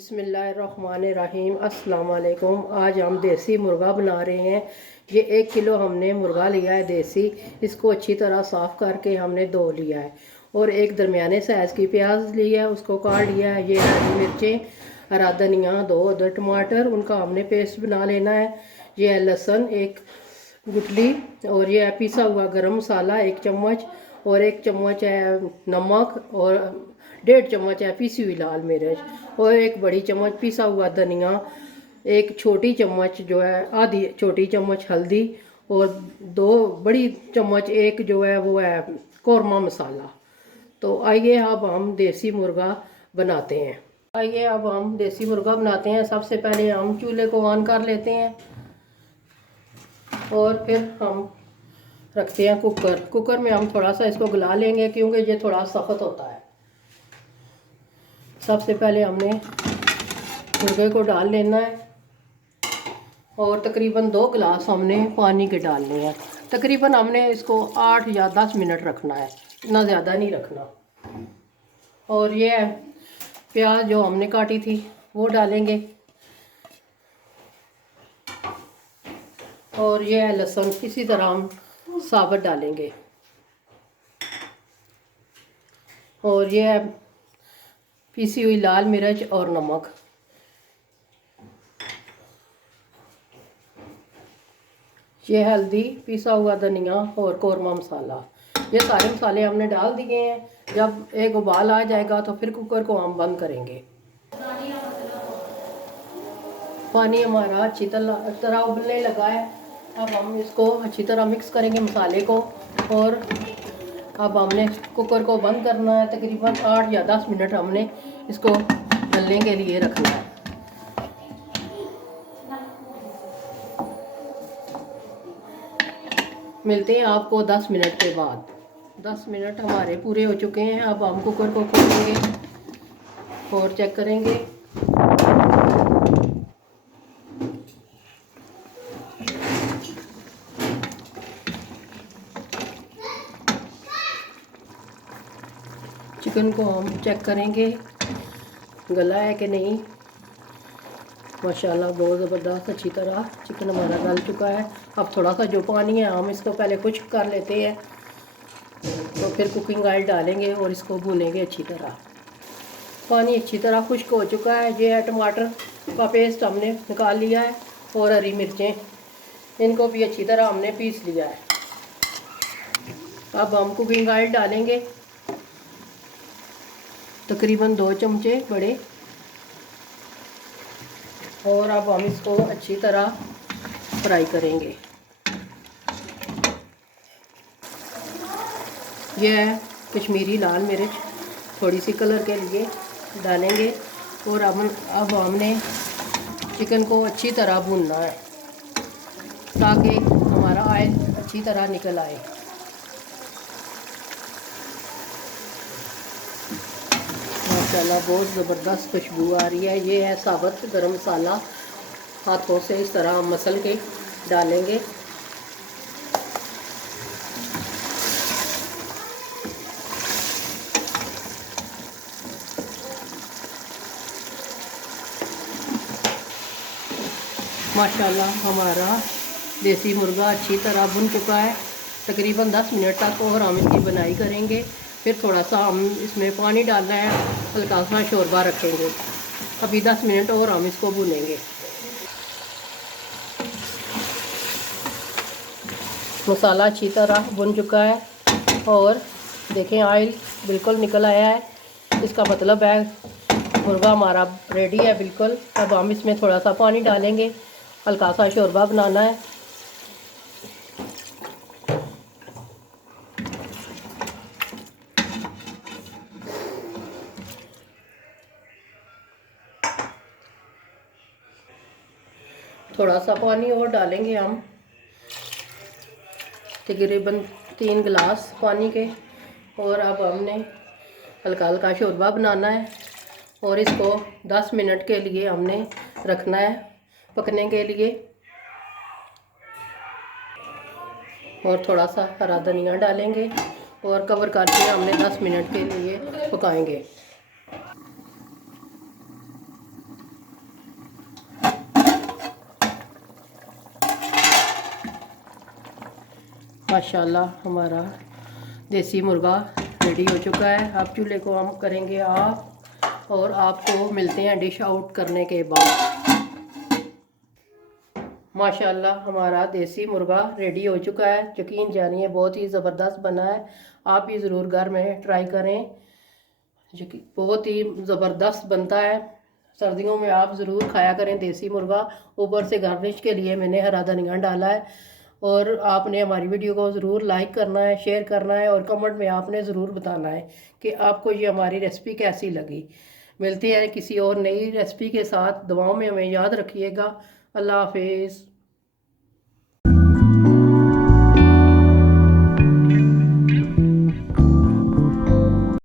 बिस्मिल्लाहिर्रहमानिर्रहीम अस्सलाम वालेकुम। आज हम देसी मुर्गा बना रहे हैं। ये 1 किलो हमने मुर्गा लिया है देसी। इसको अच्छी तरह साफ़ करके हमने धो लिया है और एक दरमियाने साइज़ की प्याज ली है, उसको काट लिया है। ये हरी मिर्चें, हरा धनिया, 2 अदर टमाटर, उनका हमने पेस्ट बना लेना है। ये है लहसुन 1 गुठली, और ये है पिसा हुआ गरम मसाला 1 चम्मच, और 1 चम्मच है नमक, और 1.5 चम्मच है पिसी हुई लाल मिर्च, और 1 बड़ी चम्मच पिसा हुआ धनिया, 1 छोटी चम्मच जो है आधी छोटी चम्मच हल्दी, और 2 बड़ी चम्मच एक जो है वो है कौरमा मसाला। तो आइए अब हम देसी मुर्गा बनाते हैं। सबसे पहले हम चूल्हे को ऑन कर लेते हैं और फिर हम रखते हैं कुकर में हम थोड़ा सा इसको गला लेंगे क्योंकि ये थोड़ा सख्त होता है। सबसे पहले हमने मुर्गे को डाल लेना है और तकरीबन 2 गिलास हमने पानी के डालने हैं। तकरीबन हमने इसको 8 या 10 मिनट रखना है, इतना ज़्यादा नहीं रखना। और ये प्याज जो हमने काटी थी वो डालेंगे, और ये है लहसुन, इसी तरह हम साबुत डालेंगे, और ये है पिसी हुई लाल मिर्च और नमक। ये हल्दी, पिसा हुआ धनिया और कौरमा मसाला, ये सारे मसाले हमने डाल दिए हैं। जब एक उबाल आ जाएगा तो फिर कुकर को हम बंद करेंगे। पानी हमारा अच्छी तरह उबलने लगा है। अब हम इसको अच्छी तरह मिक्स करेंगे मसाले को, और अब हमने कुकर को बंद करना है। तकरीबन 8 या 10 मिनट हमने इसको गलने के लिए रखना है। मिलते हैं आपको 10 मिनट के बाद। 10 मिनट हमारे पूरे हो चुके हैं। अब हम कुकर को खोलेंगे और चेक करेंगे। चिकन को हम चेक करेंगे गला है कि नहीं। माशाल्लाह बहुत ज़बरदस्त अच्छी तरह चिकन हमारा गल चुका है। अब थोड़ा सा जो पानी है हम इसको पहले खुश्क कर लेते हैं, तो फिर कुकिंग ऑयल डालेंगे और इसको भूनेंगे अच्छी तरह। पानी अच्छी तरह खुश्क हो चुका है। ये है टमाटर का पेस्ट हमने निकाल लिया है, और हरी मिर्चें, इनको भी अच्छी तरह हमने पीस लिया है। अब हम कुकिंग ऑयल डालेंगे, तकरीबन 2 चमचे बड़े, और अब हम इसको अच्छी तरह फ्राई करेंगे। यह है कश्मीरी लाल मिर्च, थोड़ी सी कलर के लिए डालेंगे, और अब हमने चिकन को अच्छी तरह भूनना है ताकि हमारा ऑयल अच्छी तरह निकल आए। माशाल्लाह बहुत ज़बरदस्त खुशबू आ रही है। ये है साबुत गरम मसाला, हाथों से इस तरह हम मसल के डालेंगे। माशाल्लाह हमारा देसी मुर्गा अच्छी तरह भुन चुका है। तकरीबन 10 मिनट तक और हम इसकी बनाई करेंगे। फिर थोड़ा सा हम इसमें पानी डालना है, हल्का सा शोरबा रखेंगे। अभी 10 मिनट और हम इसको भूनेंगे। मसाला अच्छी तरह भुन चुका है, और देखें ऑयल बिल्कुल निकल आया है। इसका मतलब है मुर्गा हमारा रेडी है बिल्कुल। अब हम इसमें थोड़ा सा पानी डालेंगे, हल्का सा शोरबा बनाना है। थोड़ा सा पानी और डालेंगे हम, तकरीबन 3 गिलास पानी के, और अब हमने हल्का हल्का शोरबा बनाना है, और इसको 10 मिनट के लिए हमने रखना है पकने के लिए। और थोड़ा सा हरा धनिया डालेंगे और कवर करके हमने 10 मिनट के लिए पकाएंगे। माशाल्लाह हमारा देसी मुर्गा रेडी हो चुका है। अब चूल्हे को हम करेंगे ऑफ और आपको मिलते हैं डिश आउट करने के बाद। माशाल्लाह हमारा देसी मुर्गा रेडी हो चुका है। यकीन जानिए बहुत ही ज़बरदस्त बना है। आप भी ज़रूर घर में ट्राई करें, बहुत ही ज़बरदस्त बनता है। सर्दियों में आप ज़रूर खाया करें देसी मुर्गा। ऊपर से गार्निश के लिए मैंने हरा धनिया डाला है। और आपने हमारी वीडियो को ज़रूर लाइक करना है, शेयर करना है और कमेंट में आपने ज़रूर बताना है कि आपको ये हमारी रेसिपी कैसी लगी। मिलते हैं किसी और नई रेसिपी के साथ। दुआओं में हमें याद रखिएगा। अल्लाह हाफिज़।